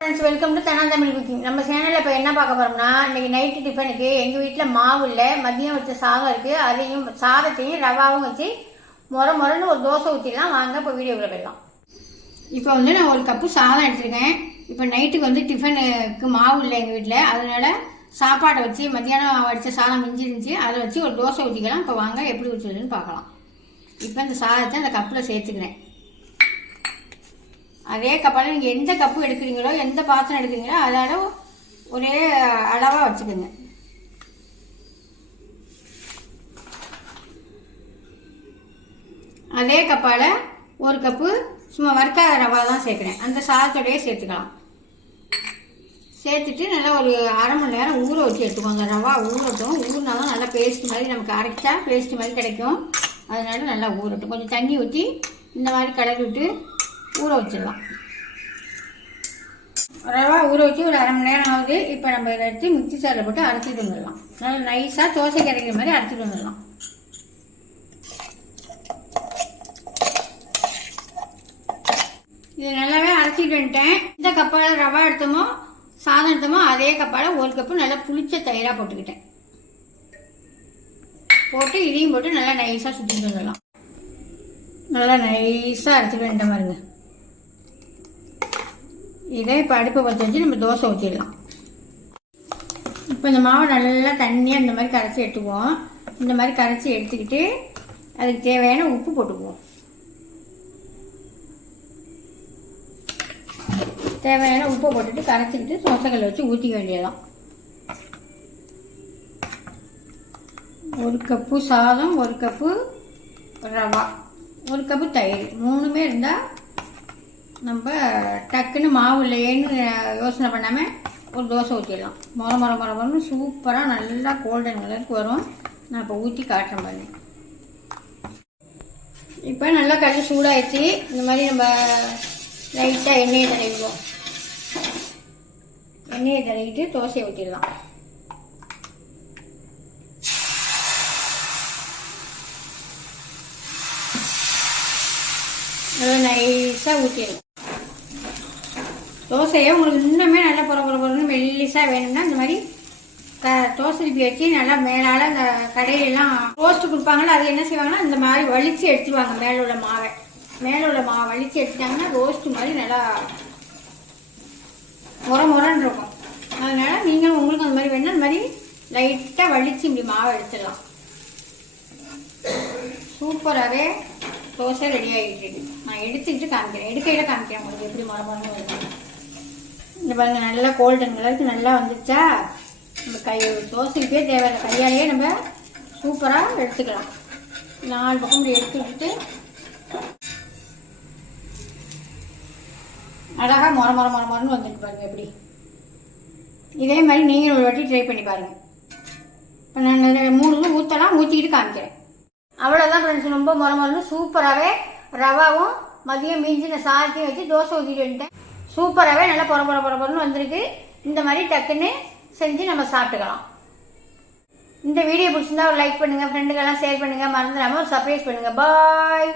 Friends, welcome to தனாந்தமிழ் cooking. நம்ம சேனலில் இப்போ என்ன பார்க்க போகிறோம்னா, இன்றைக்கி நைட்டு டிஃபனுக்கு எங்கள் வீட்டில் மாவு இல்லை, மதியம் வச்ச சாதம் இருக்குது. அதையும் சாதத்தையும் ரவாவும் வச்சு மொரன்னு ஒரு தோசை ஊற்றிடலாம். வாங்க இப்போ வீடியோவில் போயிடலாம். இப்போ நான் ஒரு கப்பு சாதம் எடுத்துருக்கேன். இப்போ நைட்டுக்கு டிஃபனுக்கு மாவு இல்லை எங்கள் வீட்டில், அதனால் சாப்பாடை வச்சு மத்தியானம் வடித்த சாதம் மிஞ்சிருந்துச்சு, அதை வச்சு ஒரு தோசை ஊற்றிக்கலாம். இப்போ வாங்க எப்படி ஊற்றுறதுன்னு பார்க்கலாம். இப்போ இந்த சாதத்தை அந்த கப்பில் சேர்த்துக்கிறேன். அதே கப்பால் நீங்கள் எந்த கப்பு எடுக்கிறீங்களோ, எந்த பாத்திரம் எடுக்கிறீங்களோ அதோட ஒரே அளவாக வச்சுக்கோங்க. அதே கப்பால் ஒரு கப்பு சும்மா வறுக்காத ரவா தான் சேர்க்குறேன். அந்த சாதத்தோடையே சேர்த்துக்கலாம். சேர்த்துட்டு நல்லா ஒரு அரை மணி நேரம் ஊற வச்சு எடுத்துக்கோங்க. ரவா ஊறட்டும். ஊறினா தான் நல்லா பேஸ்ட் மாதிரி நமக்கு அரைச்சா பேஸ்ட் மாதிரி கிடைக்கும். அதனால நல்லா ஊறட்டும். கொஞ்சம் தண்ணி ஊற்றி இந்த மாதிரி கலரி விட்டு ஊற வச்சிடலாம். ரவா ஊற வச்சு ஒரு அரை மணி நேரம் ஆகுது. இப்போ நம்ம இதை எடுத்து மிக்சி சாரில் போட்டு அரைச்சிட்டு வந்துடலாம். நல்லா நைஸாக தோசை கிடைக்கிற மாதிரி அரைச்சிட்டு வந்துடலாம். இது நல்லாவே அரைச்சிட்டு வந்துட்டேன். இந்த கப்பால் ரவா எடுத்தோமோ சாதம் எடுத்தோமோ அதே கப்பால் ஒரு கப்பு நல்லா புளிச்ச தயிராக போட்டுக்கிட்டேன். போட்டு இதையும் போட்டு நல்லா நைஸாக சுற்றிட்டு வந்துடலாம். நல்லா நைஸாக அரைச்சிட்டு வந்துட்ட பாருங்க. இதை இப்போ அடுப்பை பற்ற வச்சு நம்ம தோசை ஊற்றிடலாம். இப்போ இந்த மாவை நல்லா தண்ணியாக இந்த மாதிரி கரைச்சி எடுத்துக்குவோம். இந்த மாதிரி கரைச்சி எடுத்துக்கிட்டு அதுக்கு தேவையான உப்பு போட்டுக்குவோம். தேவையான உப்பை போட்டுட்டு கரைச்சிக்கிட்டு தோசைக்கல்லை வச்சு ஊற்றிக்க வேண்டியதான். ஒரு கப்பு சாதம், ஒரு கப்பு ரவா, ஒரு கப்பு தயிர், மூணுமே இருந்தால் நம்ம டக்குன்னு மாவு இல்லையேன்னு யோசனை பண்ணாமல் ஒரு தோசை ஊற்றிடலாம். மொரன்னு சூப்பராக நல்லா கோல்டன் கலருக்கு வரும். நான் இப்போ ஊற்றி காட்டுறேன் பாருங்க. இப்போ நல்லா கறி சூடாகிடுச்சு. இந்த மாதிரி நம்ம லைட்டாக எண்ணெயை தடவிடுவோம். எண்ணெயை தடவிட்டு தோசையை ஊற்றிடலாம். நல்லா நைஸாக ஊற்றிடலாம். தோசையை உங்களுக்கு இன்னுமே நல்லா பொறன்னு மெல்லிஸாக வேணும்னா இந்த மாதிரி தோசை திருப்பி வச்சு நல்லா மேலால் அந்த கடையிலெல்லாம் ரோஸ்ட்டு கொடுப்பாங்களா, அது என்ன செய்வாங்கன்னா இந்த மாதிரி வலிச்சு எடுத்துருவாங்க. மேலே உள்ள மாவை வலிச்சு எடுத்துட்டாங்கன்னா ரோஸ்ட்டு மாதிரி நல்லா மொரன்னு இருக்கும். அதனால் நீங்களும் உங்களுக்கு அந்த மாதிரி வேணும்னா இந்த மாதிரி லைட்டாக வலிச்சு இப்படி மாவை எடுத்துடலாம். சூப்பராகவே தோசை ரெடி ஆகிட்டு. நான் எடுத்துக்கிட்டு காமிக்கிறேன். எடுக்கையில் காமிக்கிறேன் உங்களுக்கு எப்படி மொரன்னு வருது. இந்த பாருங்க, நல்லா கோல்டன் கலருக்கு நல்லா வந்துச்சா. நம்ம தோசைக்கே தேவையான கையாலேயே நம்ம சூப்பராக எடுத்துக்கலாம். 4 பக்கம் இப்படி எடுத்து விட்டுட்டு அழகாக மொரன்னு வந்துட்டு பாருங்க எப்படி. இதே மாதிரி நீங்கள் ஒரு வாட்டி ட்ரை பண்ணி பாருங்கள். இப்போ நான் 3 ஊற்றலாம், ஊற்றிக்கிட்டு காமிக்கிறேன். அவ்வளோதான் ஃப்ரெண்ட்ஸ். ரொம்ப மொரன்னு சூப்பராகவே ரவாவும் மதியம் மீஞ்சின சாதத்தையும் வச்சு தோசை ஊற்றிட்டு வந்துட்டேன். சூப்பராகவே நல்லா பொறன்னு வந்திருக்கு. இந்த மாதிரி டக்குன்னு செஞ்சு நம்ம சாப்பிட்டுக்கலாம். இந்த வீடியோ பிடிச்சிருந்தா ஒரு லைக் பண்ணுங்கள், ஃப்ரெண்டுக்கெல்லாம் ஷேர் பண்ணுங்கள், மறந்துடாமல் ஒரு சர்ப்ரைஸ் பண்ணுங்கள். பாய்.